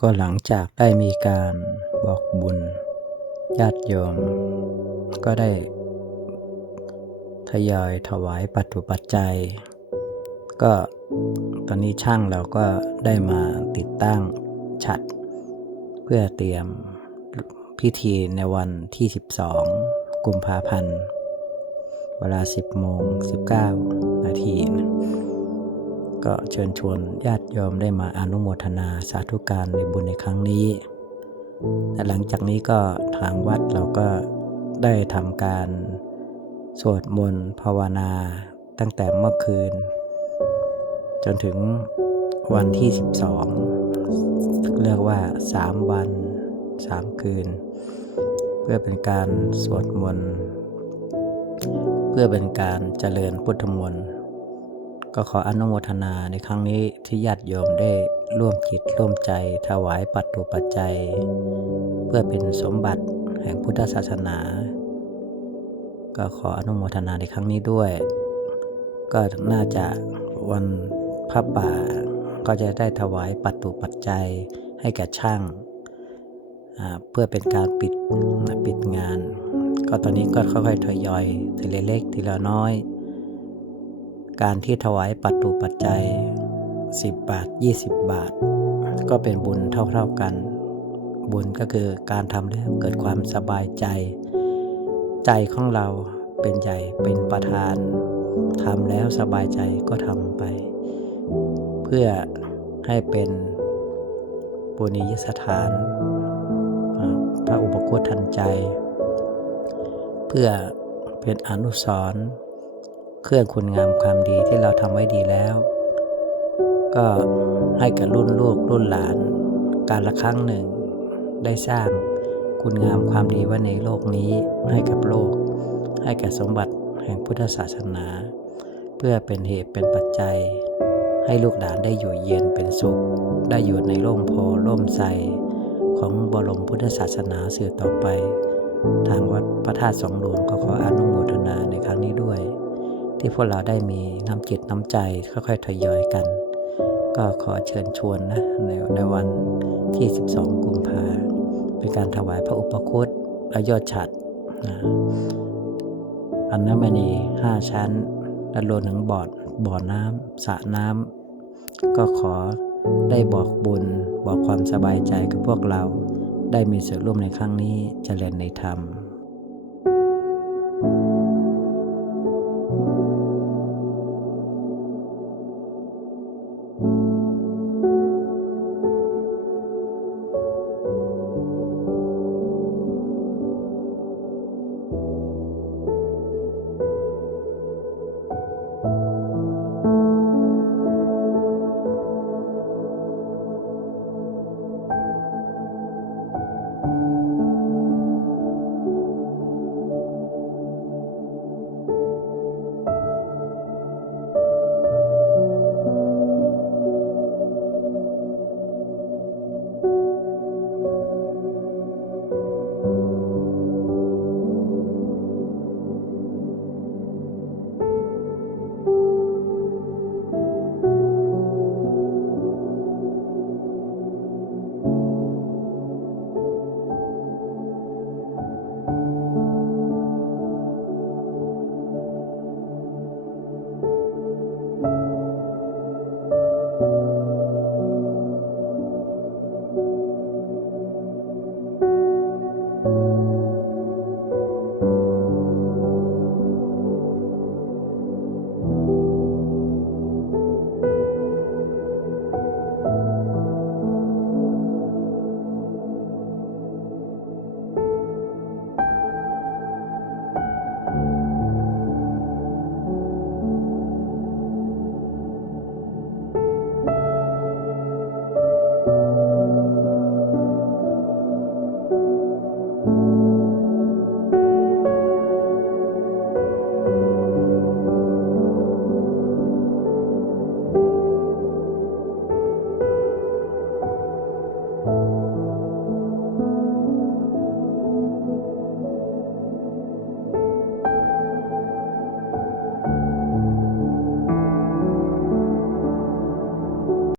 ก็หลังจากได้มีการบอกบุญญาติโยม ก็ได้ทยอยถวายปัจจุปัจจัย ก็ตอนนี้ช่างเราก็ได้มาติดตั้งฉัด เพื่อเตรียมพิธีในวันที่ 12 กุมภาพันธ์ เวลา 10โมง19 นาทีนะ ก็เชิญชวนญาติโยมได้มาอนุโมทนาสาธุการในบุญในครั้งนี้และหลังจากนี้ก็ทางวัดเราก็ได้ทำการสวดมนต์ภาวนาตั้งแต่เมื่อคืน จนถึงวันที่ 12 เรียกว่า 3 วัน 3 คืน เพื่อเป็นการสวดมนต์ เพื่อเป็นการเจริญพุทธมนต์ ก็ขออนุโมทนาในครั้งนี้ที่ญาติโยมได้ร่วมจิตร่วมใจถวายปัจจุปัจจัย เพื่อเป็นสมบัติแห่งพุทธศาสนา ก็ขออนุโมทนาในครั้งนี้ด้วย ก็น่าจะวันพระป่าก็จะได้ถวายปัจจุปัจจัยให้แก่ช่าง เพื่อเป็นการปิดปิดงาน ก็ตอนนี้ก็ค่อยๆทยอยทีละเล็กทีละน้อย การที่ถวายปัจจุปัจจัย 10 บาท 20 บาท ก็เป็นบุญเท่าๆกัน บุญก็คือการทำแล้วเกิดความสบายใจ ใจของเราเป็นใหญ่เป็นประธานทำแล้วสบายใจก็ทำไป เพื่อให้เป็นปุญญสถานพระอุปคุทันใจ เพื่อเป็นอนุสรณ์ เครื่องคุณงามความดีที่เราทำไว้ดีแล้ว ก็ให้กับรุ่นลูกรุ่นหลาน การละครั้งหนึ่ง ได้สร้างคุณงามความดีไว้ในโลกนี้ให้กับโลก ให้แก่สมบัติแห่งพุทธศาสนา เพื่อเป็นเหตุเป็นปัจจัย ให้ลูกหลานได้อยู่เย็นเป็นสุข ได้อยู่ในร่มโพร่มไทรของบรมพุทธศาสนาสืบต่อไป ทางวัดพระธาตุสองหลวงก็ขออนุ ที่พวกเราได้มีน้ำจิตน้ำใจค่อยๆทยอยกัน ก็ขอเชิญชวนนะในในวันที่ 12 กุมภาเป็นการถวายพระอุปคุตและยอดฉัดนะอัญมณีห้าชั้นและรวมถึงบ่อบ่อน้ำสระน้ำก็ขอได้บอกบุญบอกความสบายใจกับพวกเรา ได้มีส่วนร่วมในครั้งนี้เจริญในธรรม